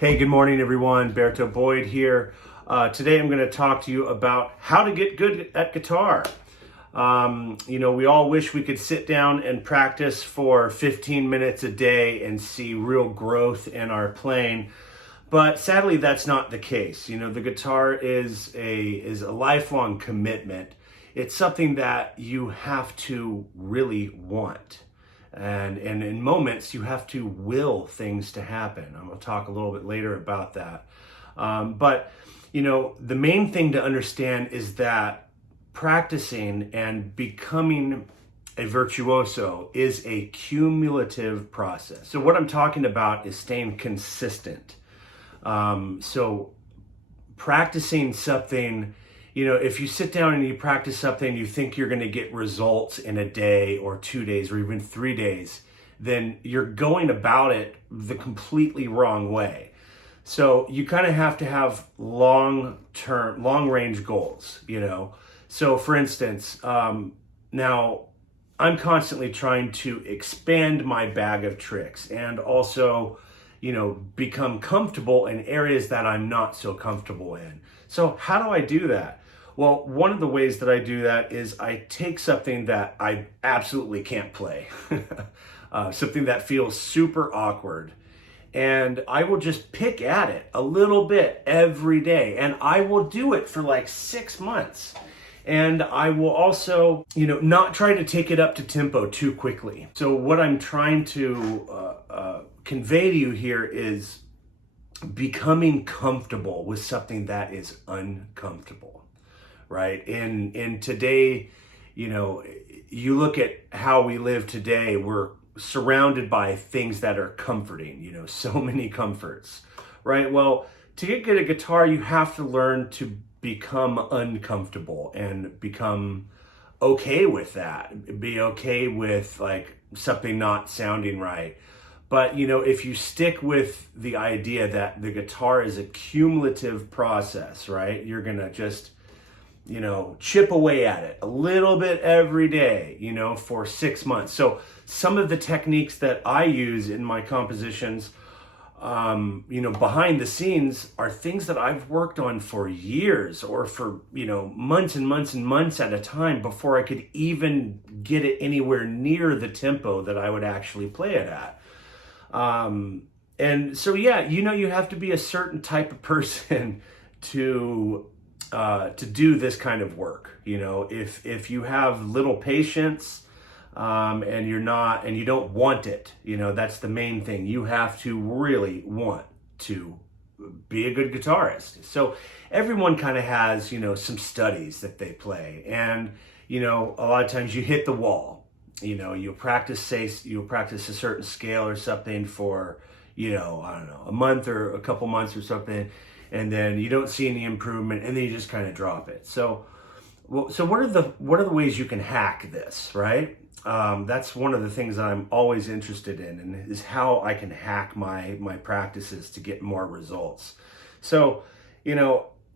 Hey, good morning everyone. Berto Boyd here. Today I'm going to talk to you about how to get good at guitar. We all wish we could sit down and practice for 15 minutes a day and see real growth in our playing. But sadly, that's not the case. The guitar is a lifelong commitment. It's something that you have to really want. And in moments, you have to will things to happen. I'm going to talk a little bit later about that. But the main thing to understand is that practicing and becoming a virtuoso is a cumulative process. So what I'm talking about is staying consistent. So practicing something, if you sit down and you practice something, you think you're going to get results in a day or 2 days or even 3 days, then you're going about it the completely wrong way. So you kind of have to have long range goals, So for instance, now I'm constantly trying to expand my bag of tricks and also become comfortable in areas that I'm not so comfortable in. So how do I do that? Well, one of the ways that I do that is I take something that I absolutely can't play, something that feels super awkward, and I will just pick at it a little bit every day, and I will do it for like 6 months. And I will also, not try to take it up to tempo too quickly. So what I'm trying to convey to you here is becoming comfortable with something that is uncomfortable, right? In today, you look at how we live today, we're surrounded by things that are comforting, so many comforts, right? Well, to get good at guitar, you have to learn to become uncomfortable and become okay with that. Be okay with like something not sounding right. But if you stick with the idea that the guitar is a cumulative process, right? You're gonna just chip away at it a little bit every day, for 6 months. So some of the techniques that I use in my compositions, behind the scenes are things that I've worked on for years or for, months and months and months at a time before I could even get it anywhere near the tempo that I would actually play it at. And so, yeah, you have to be a certain type of person to do this kind of work. If you have little patience, and you don't want it, that's the main thing. You have to really want to be a good guitarist. So everyone kind of has, some studies that they play, and, a lot of times you hit the wall. You'll practice a certain scale or something for, I don't know, a month or a couple months or something, and then you don't see any improvement, and then you just kind of drop it. So what are the ways you can hack this, right? That's one of the things that I'm always interested in, and is how I can hack my practices to get more results. So,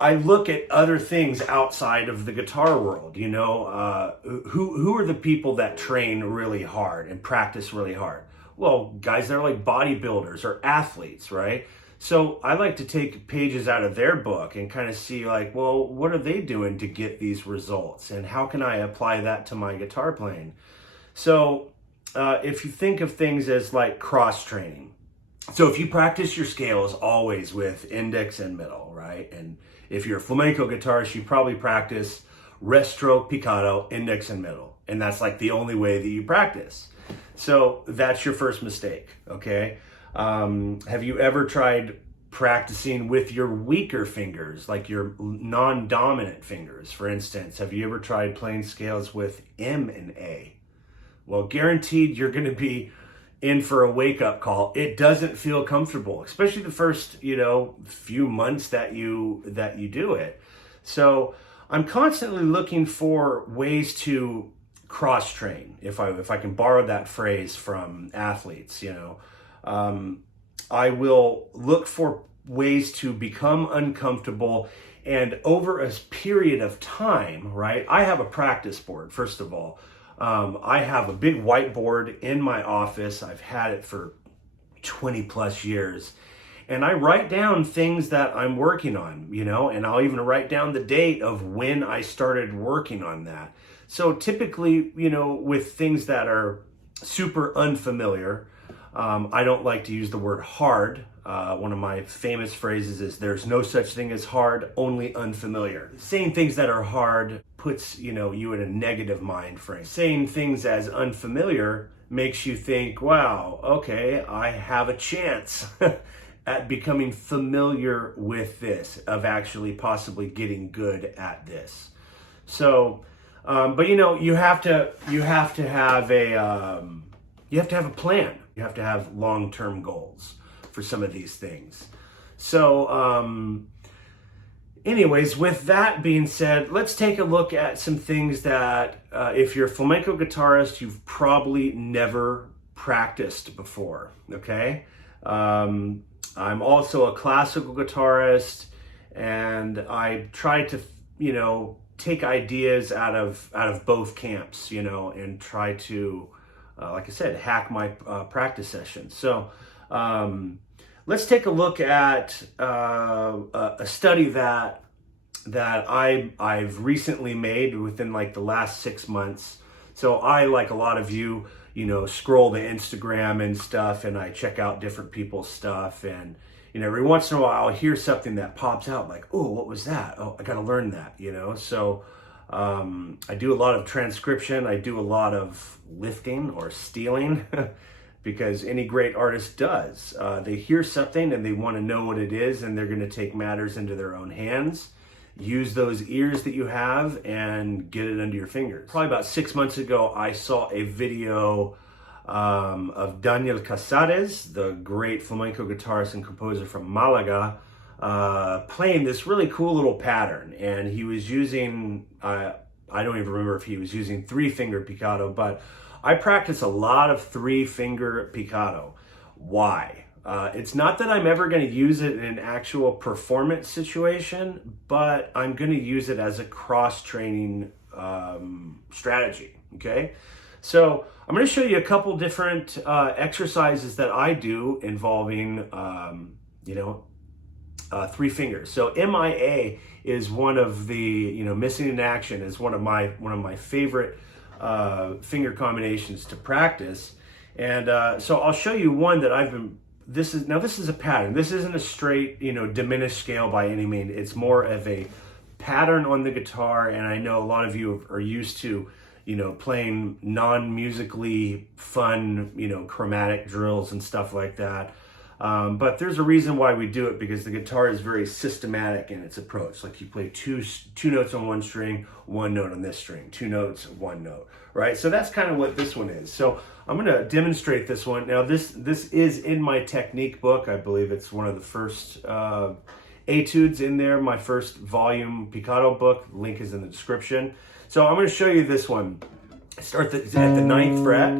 I look at other things outside of the guitar world. Who are the people that train really hard and practice really hard? Well, guys that are like bodybuilders or athletes, right? So I like to take pages out of their book and kind of see like, well, what are they doing to get these results, and how can I apply that to my guitar playing? So if you think of things as like cross training, so if you practice your scales always with index and middle, right? And if you're a flamenco guitarist, you probably practice restro, picado, index and middle. And that's like the only way that you practice. So that's your first mistake, okay? Have you ever tried practicing with your weaker fingers, like your non-dominant fingers? For instance, have you ever tried playing scales with M and A? Well, guaranteed you're going to be in for a wake-up call. It doesn't feel comfortable, especially the first, few months that you do it. So I'm constantly looking for ways to cross-train, if I can borrow that phrase from athletes. I will look for ways to become uncomfortable, and over a period of time, right? I have a practice board, first of all. I have a big whiteboard in my office. I've had it for 20 plus years. and I write down things that I'm working on, you know, and I'll even write down the date of when I started working on that. So typically, you know, with things that are super unfamiliar, I don't like to use the word hard. One of my famous phrases is there's no such thing as hard, only unfamiliar. Saying things that are hard puts, you know, you in a negative mind frame. Saying things as unfamiliar makes you think, wow, okay, I have a chance at becoming familiar with this, of actually possibly getting good at this. So, but you know, you have to have a plan. You have to have long-term goals for some of these things. So, anyways, with that being said, let's take a look at some things that, if you're a flamenco guitarist, you've probably never practiced before, okay? I'm also a classical guitarist, and I try to, you know, take ideas out of both camps, you know, and try to, like I said, hack my practice sessions. So let's take a look at a study that I've recently made within like the last 6 months. So I, like a lot of you, you know, scroll the Instagram and stuff, and I check out different people's stuff, and you know, every once in a while I'll hear something that pops out like, oh, what was that? Oh, I got to learn that, you know. So I do a lot of transcription. I do a lot of lifting or stealing because any great artist does. They hear something and they want to know what it is, and they're going to take matters into their own hands. Use those ears that you have and get it under your fingers. Probably about 6 months ago, I saw a video of Daniel Casares, the great flamenco guitarist and composer from Malaga, playing this really cool little pattern. And he was using, I don't even remember if he was using 3-finger picado, but I practice a lot of 3-finger picado. Why? It's not that I'm ever going to use it in an actual performance situation, but I'm going to use it as a cross-training strategy, okay? So I'm going to show you a couple different exercises that I do involving, you know, 3 fingers. So MIA is one of the, you know, missing in action is one of my favorite finger combinations to practice. And so I'll show you one that I've been, this is a pattern. This isn't a straight, you know, diminished scale by any means. It's more of a pattern on the guitar, and I know a lot of you are used to, you know, playing non-musically fun, you know, chromatic drills and stuff like that. But there's a reason why we do it, because the guitar is very systematic in its approach. Like you play two notes on one string, 1 note on this string, 2 notes, 1 note, right? So that's kind of what this one is. So I'm going to demonstrate this one. Now this is in my technique book. I believe it's one of the first etudes in there, my first volume picado book. Link is in the description. So I'm going to show you this one. Start at the 9th fret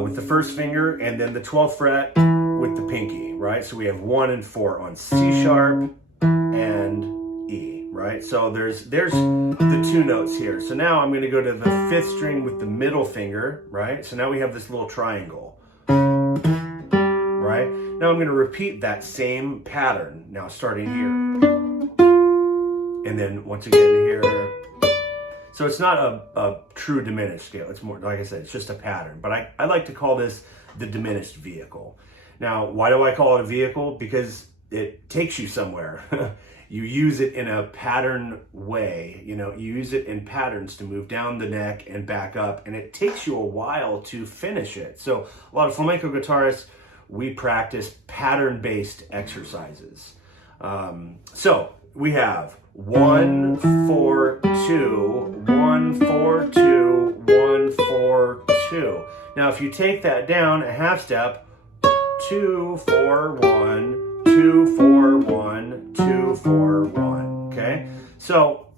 with the 1st finger, and then the 12th fret with the pinky, right? So we have 1 and 4 on C sharp and E, right? So there's the 2 notes here. So now I'm going to go to the 5th string with the middle finger, right? So now we have this little triangle, right? Now I'm going to repeat that same pattern, now starting here. And then once again here. So it's not a true diminished scale. It's more, like I said, it's just a pattern. But I like to call this the diminished vehicle. Now, why do I call it a vehicle? Because it takes you somewhere. You use it in a pattern way. You know, you use it in patterns to move down the neck and back up, and it takes you a while to finish it. So a lot of flamenco guitarists, we practice pattern-based exercises. So we have 1, 4, 2, 1, 4, 2, 1, 4, 2. Now, if you take that down a half step, 2, 4, 1, 2, 4, 1, 2, 4, 1, okay? So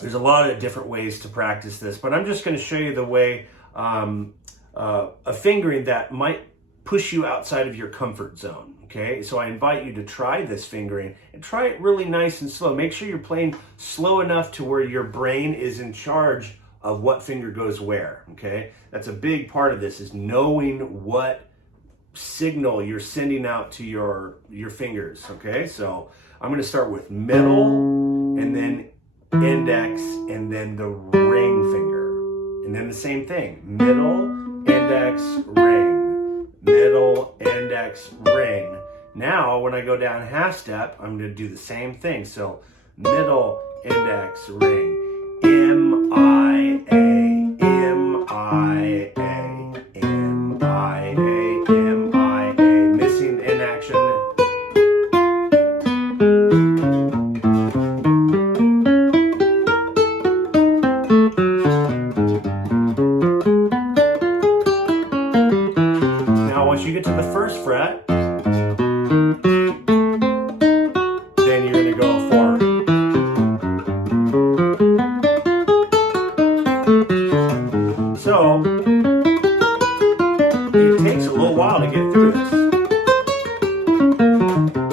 there's a lot of different ways to practice this, but I'm just going to show you the way, a fingering that might push you outside of your comfort zone, okay? So I invite you to try this fingering and try it really nice and slow. Make sure you're playing slow enough to where your brain is in charge of what finger goes where, okay? That's a big part of this, is knowing what signal you're sending out to your fingers, okay? So I'm gonna start with middle, and then index, and then the ring finger. And then the same thing, middle, index, ring, middle, index, ring. Now, when I go down half step, I'm gonna do the same thing. So middle, index, ring, M, I, A, M, I, A, M, I, A, M, I, A, missing in action. Now, once you get to the first fret, then you're going to go forward. So, it takes a little while to get through this.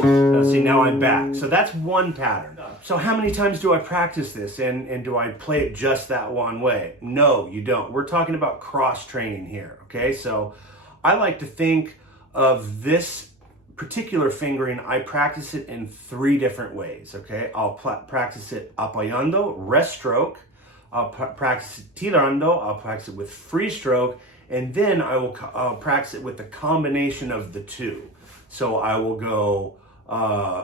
Now, see, now I'm back. So that's one pattern. So how many times do I practice this, and do I play it just that one way? No, you don't. We're talking about cross-training here, okay? So I like to think of this particular fingering, I practice it in 3 different ways, okay? I'll practice it apoyando, rest stroke. I'll practice it tirando, I'll practice it with free stroke, and then I'll practice it with the combination of the two. So I will go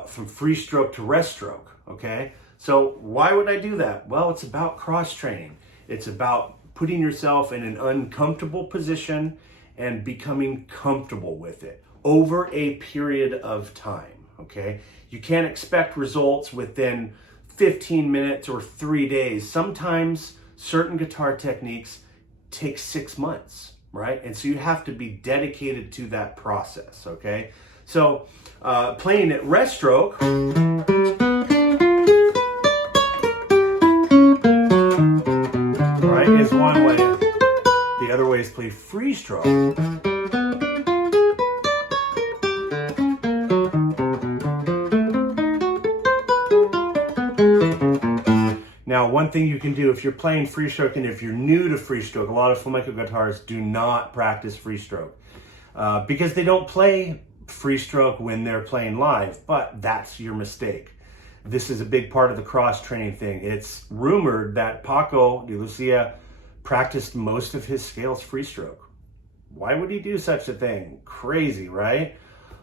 from free stroke to rest stroke, okay? So why would I do that? Well, it's about cross-training. It's about putting yourself in an uncomfortable position and becoming comfortable with it over a period of time, okay? You can't expect results within 15 minutes or 3 days. Sometimes certain guitar techniques take 6 months, right? And so you have to be dedicated to that process, okay? So playing it rest stroke, right, is one way. The other way is play free stroke. Now, one thing you can do if you're playing free stroke, and if you're new to free stroke, a lot of flamenco guitars do not practice free stroke because they don't play free stroke when they're playing live, but that's your mistake. This is a big part of the cross-training thing. It's rumored that Paco de Lucia practiced most of his scales free stroke. Why would he do such a thing? Crazy, right?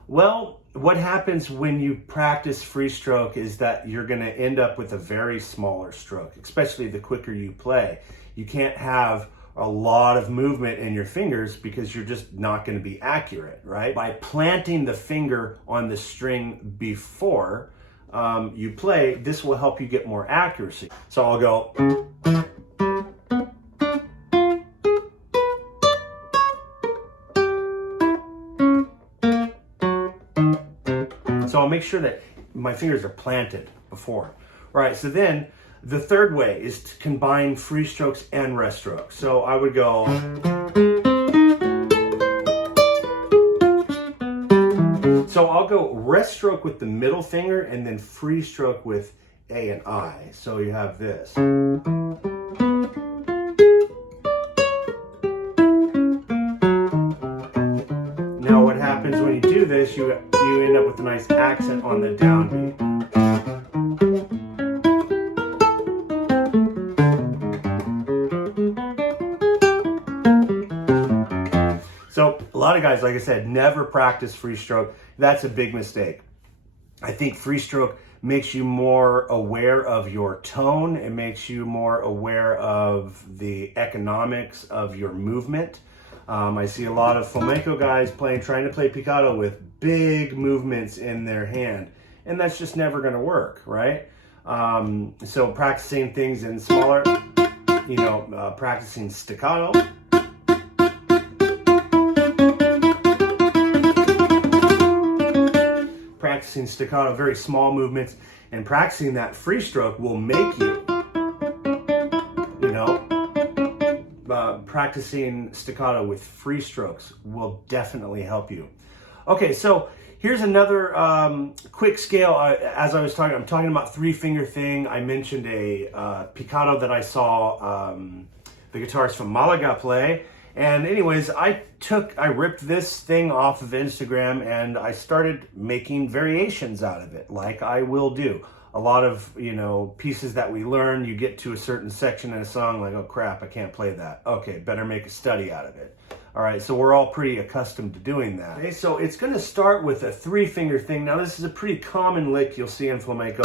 Well, what happens when you practice free stroke is that you're going to end up with a very smaller stroke, especially the quicker you play. You can't have a lot of movement in your fingers because you're just not going to be accurate, right? By planting the finger on the string before you play, this will help you get more accuracy. So I'll go. So I'll make sure that my fingers are planted before. All right, so then the third way is to combine free strokes and rest strokes. So I would go. So I'll go rest stroke with the middle finger and then free stroke with A and I. So you have this. Now what happens when you do this, you end up with a nice accent on the downbeat. So a lot of guys, like I said, never practice free stroke. That's a big mistake. I think free stroke makes you more aware of your tone. It makes you more aware of the economics of your movement. I see a lot of flamenco guys trying to play picado with big movements in their hand, and that's just never going to work, right? So practicing things in smaller, practicing staccato. Practicing staccato, very small movements, and practicing that free stroke will make you, practicing staccato with free strokes will definitely help you. Okay, so here's another quick scale. As I was talking, I'm talking about 3-finger thing. I mentioned a picado that I saw the guitarist from Malaga play, And anyways, I ripped this thing off of Instagram and I started making variations out of it, like I will do. A lot of, pieces that we learn, you get to a certain section in a song, like, oh crap, I can't play that. Okay, better make a study out of it. All right, so we're all pretty accustomed to doing that. Okay, so it's gonna start with a 3-finger thing. Now this is a pretty common lick you'll see in flamenco.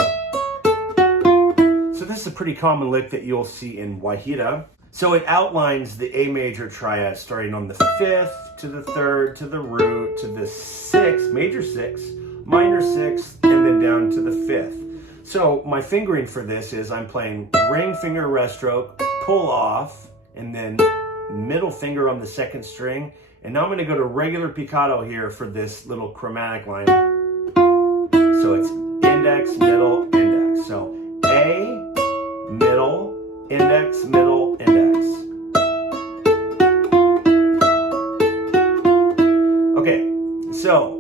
So this is a pretty common lick that you'll see in guajira. So it outlines the A major triad, starting on the 5th to the 3rd to the root to the 6th, major 6, minor 6, and then down to the 5th. So my fingering for this is I'm playing ring finger rest stroke, pull off, and then middle finger on the 2nd string. And now I'm going to go to regular picado here for this little chromatic line. So it's index, middle, index. So A, middle, index, middle, index. Okay, so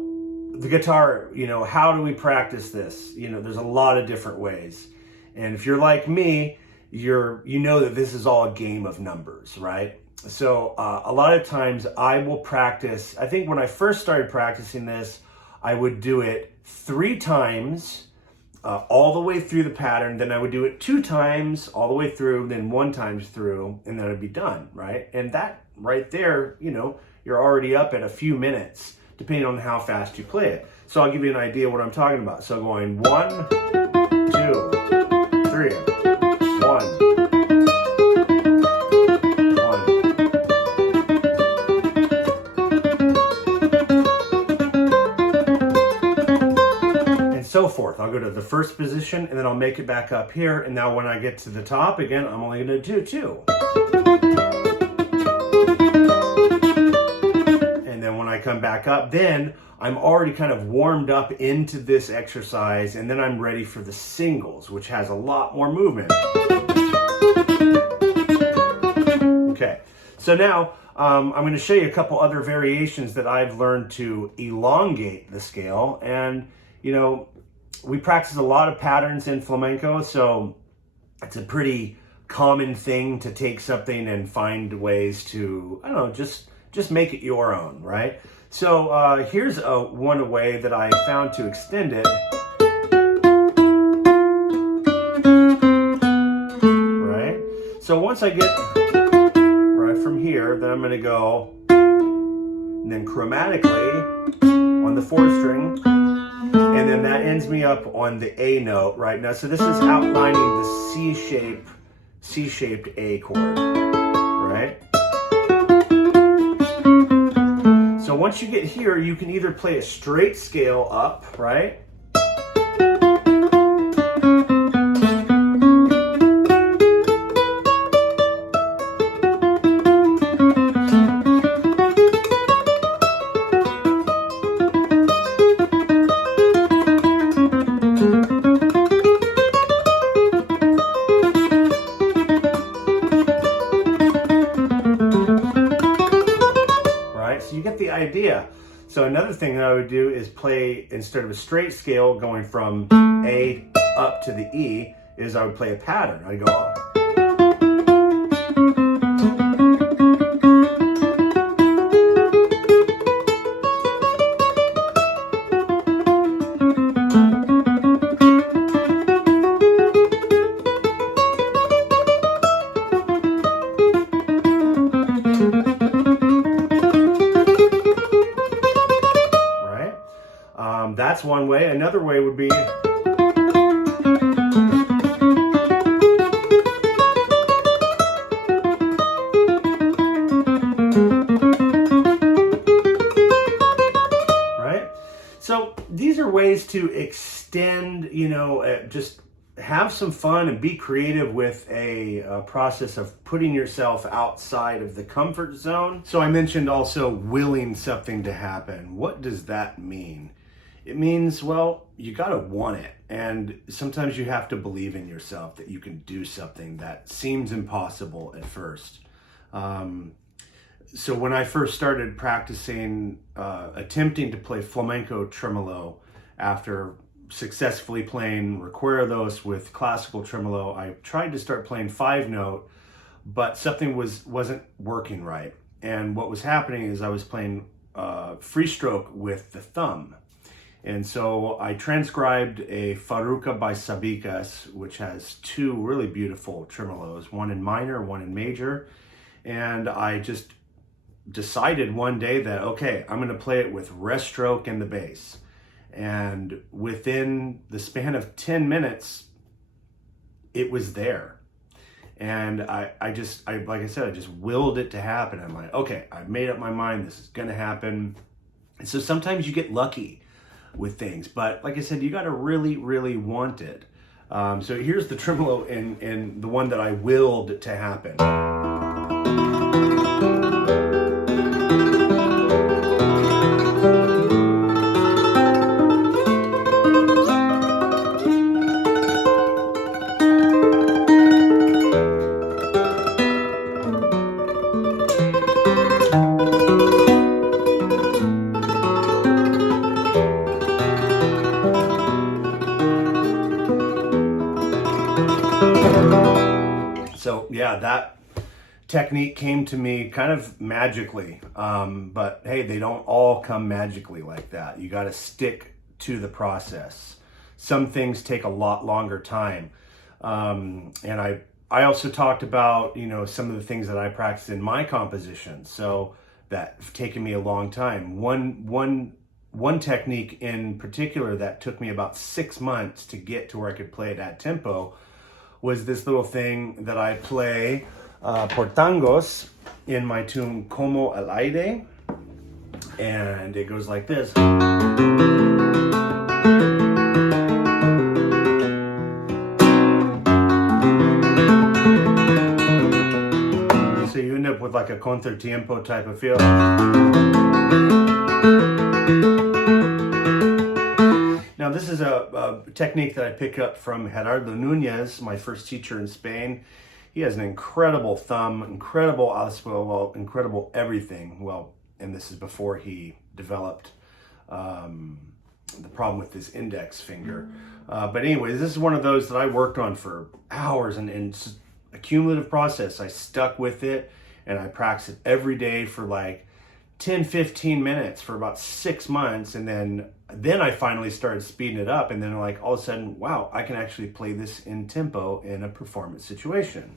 the guitar, how do we practice this? There's a lot of different ways. And if you're like me, you know that this is all a game of numbers, right? So a lot of times I will practice, I think when I first started practicing this, I would do it 3 times, all the way through the pattern, then I would do it 2 times all the way through, then 1 time through, and then I'd be done, right? And that right there, you're already up at a few minutes, depending on how fast you play it. So I'll give you an idea what I'm talking about. So going 1, 2, 3, 1, 1. And so forth. I'll go to the first position and then I'll make it back up here. And now when I get to the top again, I'm only gonna do 2. Come back up, then I'm already kind of warmed up into this exercise, and then I'm ready for the singles, which has a lot more movement. Okay, so now I'm going to show you a couple other variations that I've learned to elongate the scale. And we practice a lot of patterns in flamenco, so it's a pretty common thing to take something and find ways to, just make it your own, right? So here's one way that I found to extend it. Right? So once I get right from here, then I'm going to go, and then chromatically on the 4th string, and then that ends me up on the A note right now. So this is outlining the C-shaped A chord, right? So once you get here, you can either play a straight scale up, right? So you get the idea. So another thing that I would do is play, instead of a straight scale going from A up to the E, is I would play a pattern. I'd go up. That's one way. Another way would be right? So these are ways to extend, just have some fun and be creative with a process of putting yourself outside of the comfort zone. So I mentioned also willing something to happen. What does that mean? It means, well, you gotta want it. And sometimes you have to believe in yourself that you can do something that seems impossible at first. So when I first started practicing, attempting to play flamenco tremolo after successfully playing recuerdos with classical tremolo, I tried to start playing 5-note, but something wasn't working right. And what was happening is I was playing free stroke with the thumb. And so I transcribed a Farruca by Sabicas, which has two really beautiful tremolos, one in minor, one in major. And I just decided one day that, okay, I'm gonna play it with rest stroke and the bass. And within the span of 10 minutes, it was there. And I like I said, I just willed it to happen. I'm like, okay, I've made up my mind, this is gonna happen. And so sometimes you get lucky with things, but like I said, you gotta really, really want it. So here's the tremolo in the one that I willed to happen. So yeah, that technique came to me kind of magically, but hey, they don't all come magically like that. You got to stick to the process. Some things take a lot longer time. And I also talked about, you know, some of the things that I practice in my composition. So that have taken me a long time. One technique in particular that took me about 6 months to get to where I could play it at tempo was this little thing that I play por tangos in my tune Como el Aire, and it goes like this. So you end up with like a contratiempo type of feel. Now this is a technique that I picked up from Gerardo Nunez, my first teacher in Spain. He has an incredible thumb, incredible alzado, incredible everything. Well, and this is before he developed the problem with his index finger. But anyways, this is one of those that I worked on for hours, and it's a cumulative process. I stuck with it and I practiced it every day for like 10-15 minutes for about 6 months, and then I finally started speeding it up, and then like all of a sudden, wow, I can actually play this in tempo in a performance situation.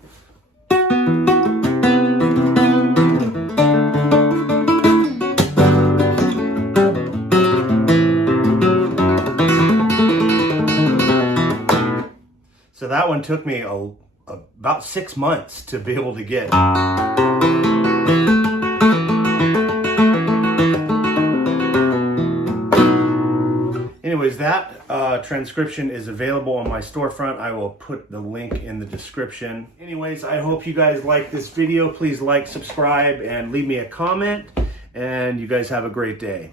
So that one took me about 6 months to be able to get. Anyways, that transcription is available on my storefront. I will put the link in the description. Anyways, I hope you guys like this video. Please like, subscribe, and leave me a comment. And you guys have a great day.